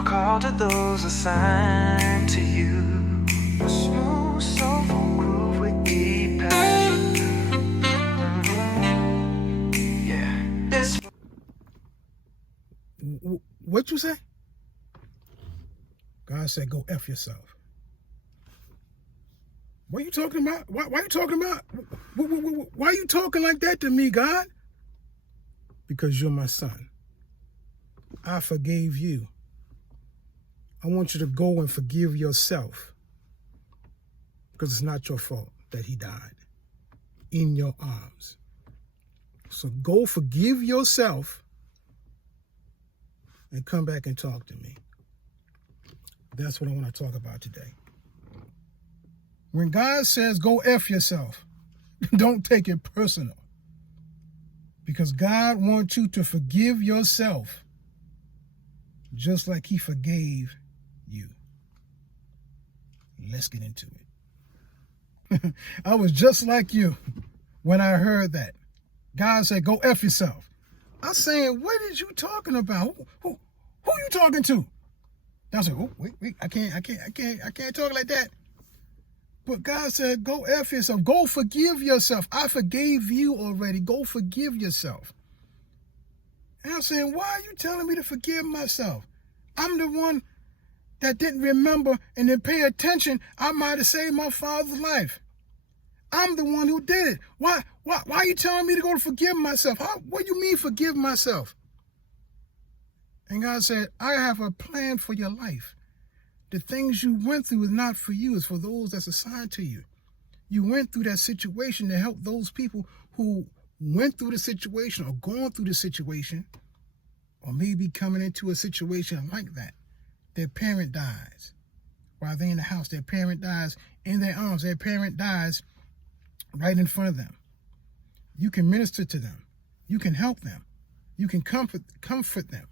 a call to those assigned to you. A smooth, soulful groove with deep passion. Yeah, it's... What you say? God said, go F yourself. What are you talking about? Why are you talking about? Why are you talking like that to me, God? Because you're my son. I forgave you. I want you to go and forgive yourself. Because it's not your fault that he died in your arms. So go forgive yourself and come back and talk to me. That's what I want to talk about today. When God says go F yourself, don't take it personal. Because God wants you to forgive yourself just like he forgave you. Let's get into it. I was just like you when I heard that. God said, go F yourself. I was saying, what is you talking about? Who you talking to? I said, oh, wait, I can't talk like that. But God said, go F yourself. Go forgive yourself. I forgave you already. Go forgive yourself. And I'm saying, why are you telling me to forgive myself? I'm the one that didn't remember and didn't pay attention. I might have saved my father's life. I'm the one who did it. Why are you telling me to go to forgive myself? What do you mean forgive myself? And God said, I have a plan for your life. The things you went through is not for you. It's for those that's assigned to you. You went through that situation to help those people who went through the situation or going through the situation or maybe coming into a situation like that. Their parent dies while they're in the house. Their parent dies in their arms. Their parent dies right in front of them. You can minister to them. You can help them. You can comfort them.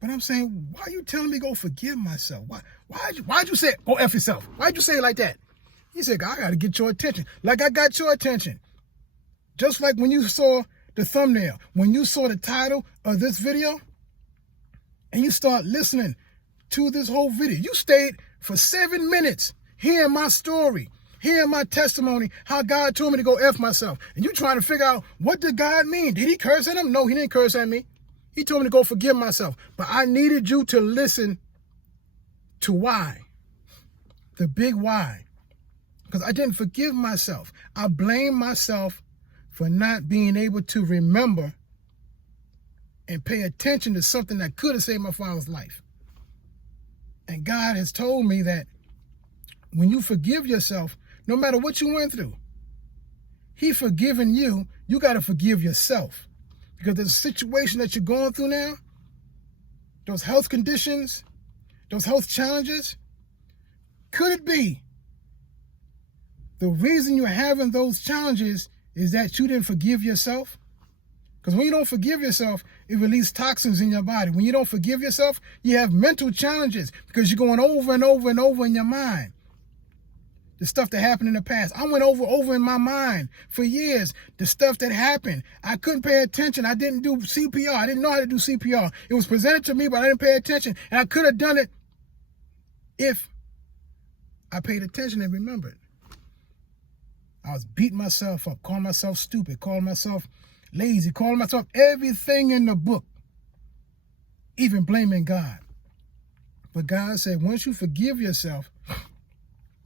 But I'm saying, why are you telling me to go forgive myself? Why'd you say, go F yourself? Why'd you say it like that? He said, I got to get your attention. Like I got your attention. Just like when you saw the thumbnail, when you saw the title of this video, and you start listening to this whole video. You stayed for 7 minutes hearing my story, hearing my testimony, how God told me to go F myself. And you trying to figure out, what did God mean? Did he curse at him? No, he didn't curse at me. He told me to go forgive myself. But I needed you to listen to why. The big why. Because I didn't forgive myself. I blame myself for not being able to remember and pay attention to something that could have saved my father's life. And God has told me that when you forgive yourself, no matter what you went through, he forgiven you, you got to forgive yourself. Because the situation that you're going through now, those health conditions, those health challenges, could it be the reason you're having those challenges is that you didn't forgive yourself? Because when you don't forgive yourself, it releases toxins in your body. When you don't forgive yourself, you have mental challenges because you're going over and over and over in your mind. The stuff that happened in the past. I went over in my mind for years. The stuff that happened. I couldn't pay attention. I didn't do CPR. I didn't know how to do CPR. It was presented to me, but I didn't pay attention. And I could have done it if I paid attention and remembered. I was beating myself up, calling myself stupid, calling myself lazy, calling myself everything in the book, even blaming God. But God said, once you forgive yourself,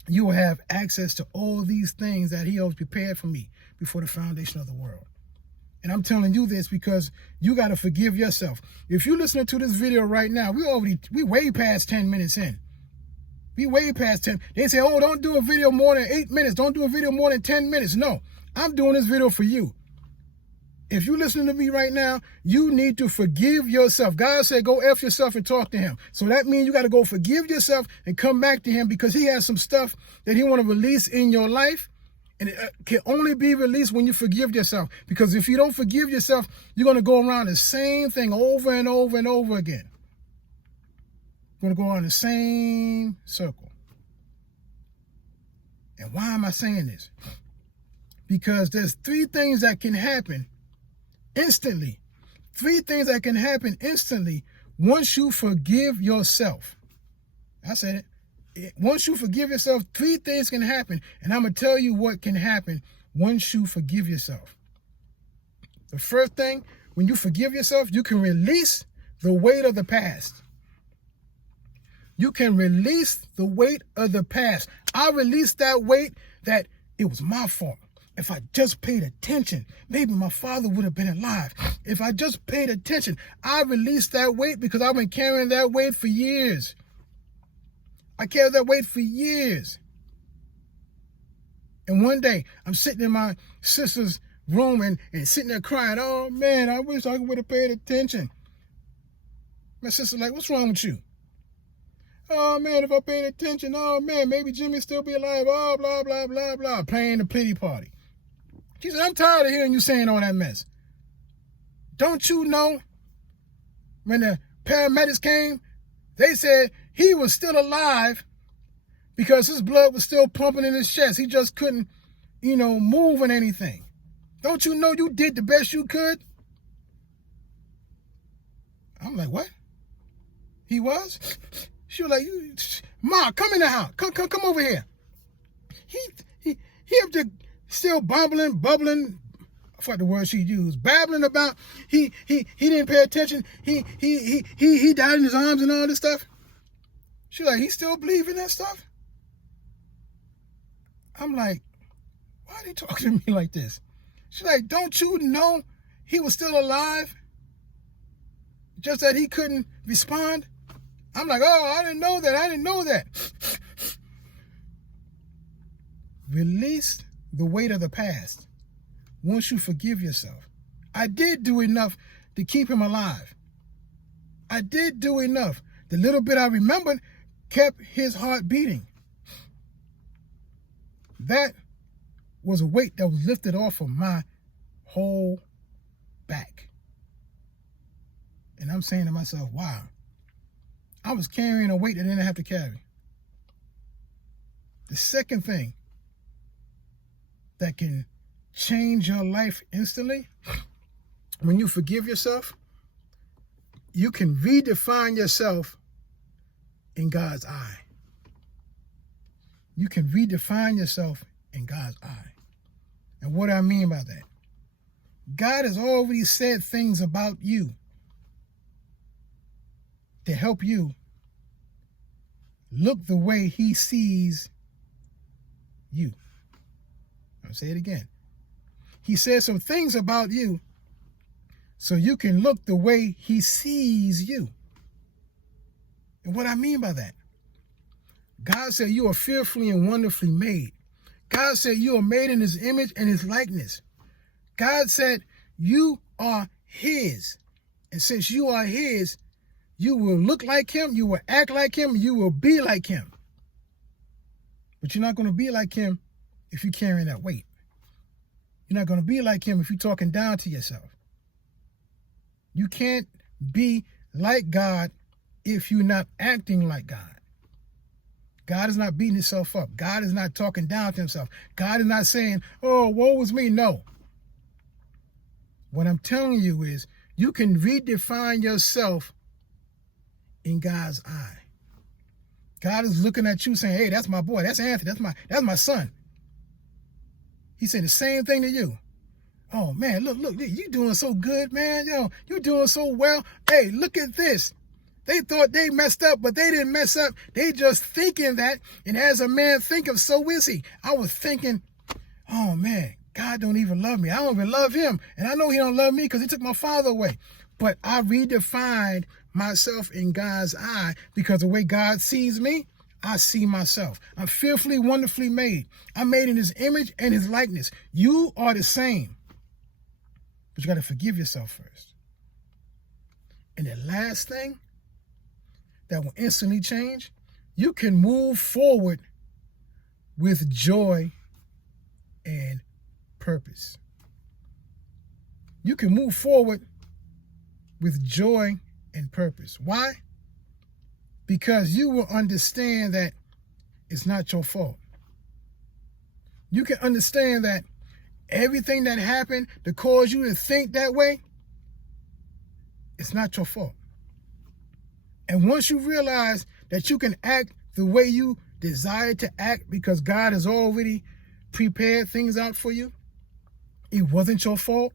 you will have access to all these things that he always prepared for me before the foundation of the world. And I'm telling you this because you got to forgive yourself. If you're listening to this video right now, we way past 10 minutes in. We way past 10. They say, oh, don't do a video more than 8 minutes. Don't do a video more than 10 minutes. No, I'm doing this video for you. If you're listening to me right now, you need to forgive yourself. God said, go F yourself and talk to him. So that means you got to go forgive yourself and come back to him because he has some stuff that he want to release in your life. And it can only be released when you forgive yourself. Because if you don't forgive yourself, you're going to go around the same thing over and over and over again. You're going to go around the same circle. And why am I saying this? Because there's 3 things that can happen instantly. 3 things that can happen instantly once you forgive yourself, I said it. Once you forgive yourself, 3 things can happen. And I'm going to tell you what can happen once you forgive yourself. The first thing, when you forgive yourself, you can release the weight of the past. You can release the weight of the past. I released that weight that it was my fault. If I just paid attention, maybe my father would have been alive. If I just paid attention, I released that weight because I've been carrying that weight for years. I carried that weight for years. And one day, I'm sitting in my sister's room and sitting there crying, oh man, I wish I would have paid attention. My sister's like, what's wrong with you? Oh man, if I paid attention, oh man, maybe Jimmy still be alive, oh, blah, blah, blah, blah, playing the pity party. She said, I'm tired of hearing you saying all that mess. Don't you know when the paramedics came, they said he was still alive because his blood was still pumping in his chest. He just couldn't, move on anything. Don't you know you did the best you could? I'm like, what? He was? She was like, Ma, come in the house. Come over here. He up there still bubbling. I forgot the word she used. Babbling about he didn't pay attention. He died in his arms and all this stuff. She like, he still believe in that stuff? I'm like, why are they talking to me like this? She's like, don't you know he was still alive? Just that he couldn't respond? I'm like, oh, I didn't know that. Release the weight of the past once you forgive yourself. I did do enough to keep him alive. I did do enough. The little bit I remembered kept his heart beating. That was a weight that was lifted off of my whole back. And I'm saying to myself, wow, I was carrying a weight that I didn't have to carry. The second thing that can change your life instantly, when you forgive yourself, you can redefine yourself in God's eye. You can redefine yourself in God's eye. And what do I mean by that? God has already said things about you to help you look the way he sees you. I'll say it again. He said some things about you so you can look the way he sees you. And what I mean by that, God said you are fearfully and wonderfully made. God said you are made in his image and his likeness. God said you are his. And since you are his, you will look like him, you will act like him, you will be like him. But you're not going to be like him if you're carrying that weight. You're not going to be like him if you're talking down to yourself. You can't be like God if you're not acting like God. God is not beating himself up. God is not talking down to himself. God is not saying, oh, woe is me. No. What I'm telling you is you can redefine yourself in God's eye. God is looking at you saying, hey, that's my boy. That's Anthony. That's my son. He's saying the same thing to you. Oh, man, look, you doing so good, man. You doing so well. Hey, look at this. They thought they messed up, but they didn't mess up. They just thinking that, and as a man thinketh, so is he. I was thinking, oh man, God don't even love me. I don't even love him. And I know he don't love me because he took my father away. But I redefined myself in God's eye because the way God sees me, I see myself. I'm fearfully, wonderfully made. I'm made in his image and his likeness. You are the same. But you got to forgive yourself first. And the last thing that will instantly change, you can move forward with joy and purpose. You can move forward with joy and purpose. Why? Because you will understand that it's not your fault. You can understand that everything that happened to cause you to think that way, it's not your fault. And once you realize that you can act the way you desire to act because God has already prepared things out for you, it wasn't your fault.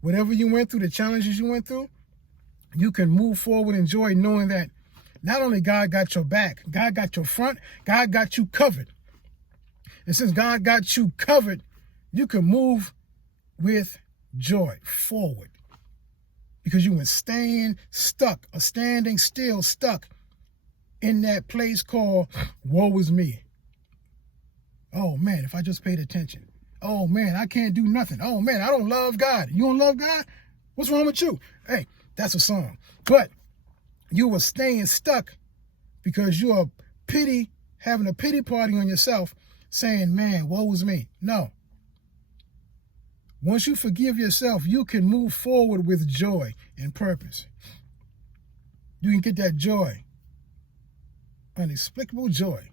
Whatever you went through, the challenges you went through, you can move forward in joy knowing that not only God got your back, God got your front, God got you covered. And since God got you covered, you can move with joy forward because you were staying stuck or standing still stuck in that place called woe is me. Oh man, if I just paid attention. Oh man, I can't do nothing. Oh man, I don't love God. You don't love God? What's wrong with you? Hey, that's a song. But you were staying stuck because you are having a pity party on yourself saying, man, woe is me. No. Once you forgive yourself, you can move forward with joy and purpose. You can get that joy, inexplicable joy.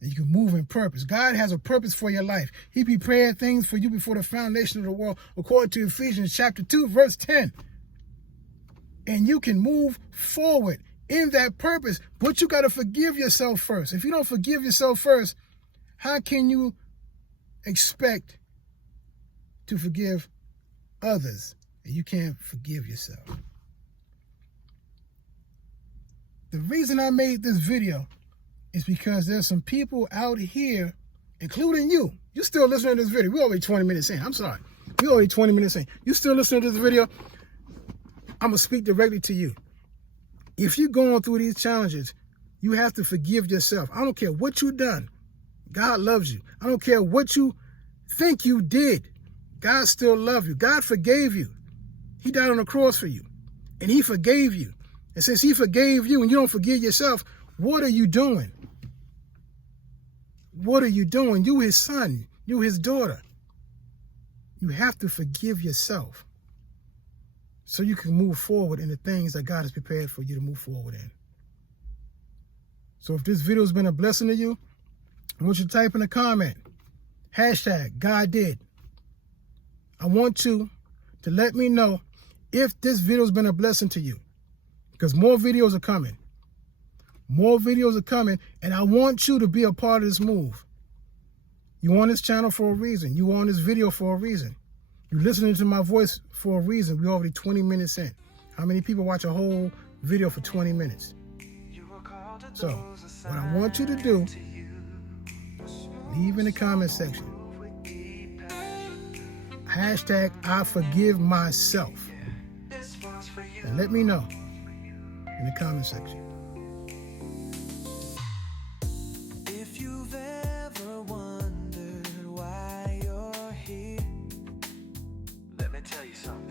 And you can move in purpose. God has a purpose for your life. He prepared things for you before the foundation of the world, according to Ephesians chapter 2, verse 10. And you can move forward in that purpose, but you got to forgive yourself first. If you don't forgive yourself first, how can you expect to forgive others and you can't forgive yourself? The reason I made this video is because there's some people out here, including you. You still listening to this video. We're already 20 minutes in. I'm sorry. We're already 20 minutes in. You still listening to this video? I'm going to speak directly to you. If you're going through these challenges, you have to forgive yourself. I don't care what you've done. God loves you. I don't care what you think you did. God still loves you. God forgave you. He died on the cross for you. And he forgave you. And since he forgave you and you don't forgive yourself, what are you doing? What are you doing? You his son. You his daughter. You have to forgive yourself so you can move forward in the things that God has prepared for you to move forward in. So if this video has been a blessing to you, I want you to type in a comment, #GodDid. I want you to let me know if this video has been a blessing to you, because more videos are coming. More videos are coming, and I want you to be a part of this move. You're on this channel for a reason. You're on this video for a reason. You're listening to my voice for a reason. We're already 20 minutes in. How many people watch a whole video for 20 minutes? So, what I want you to do, leave in the comment section, #I forgive myself. And let me know in the comment section. If you've ever wondered why you're here, let me tell you something.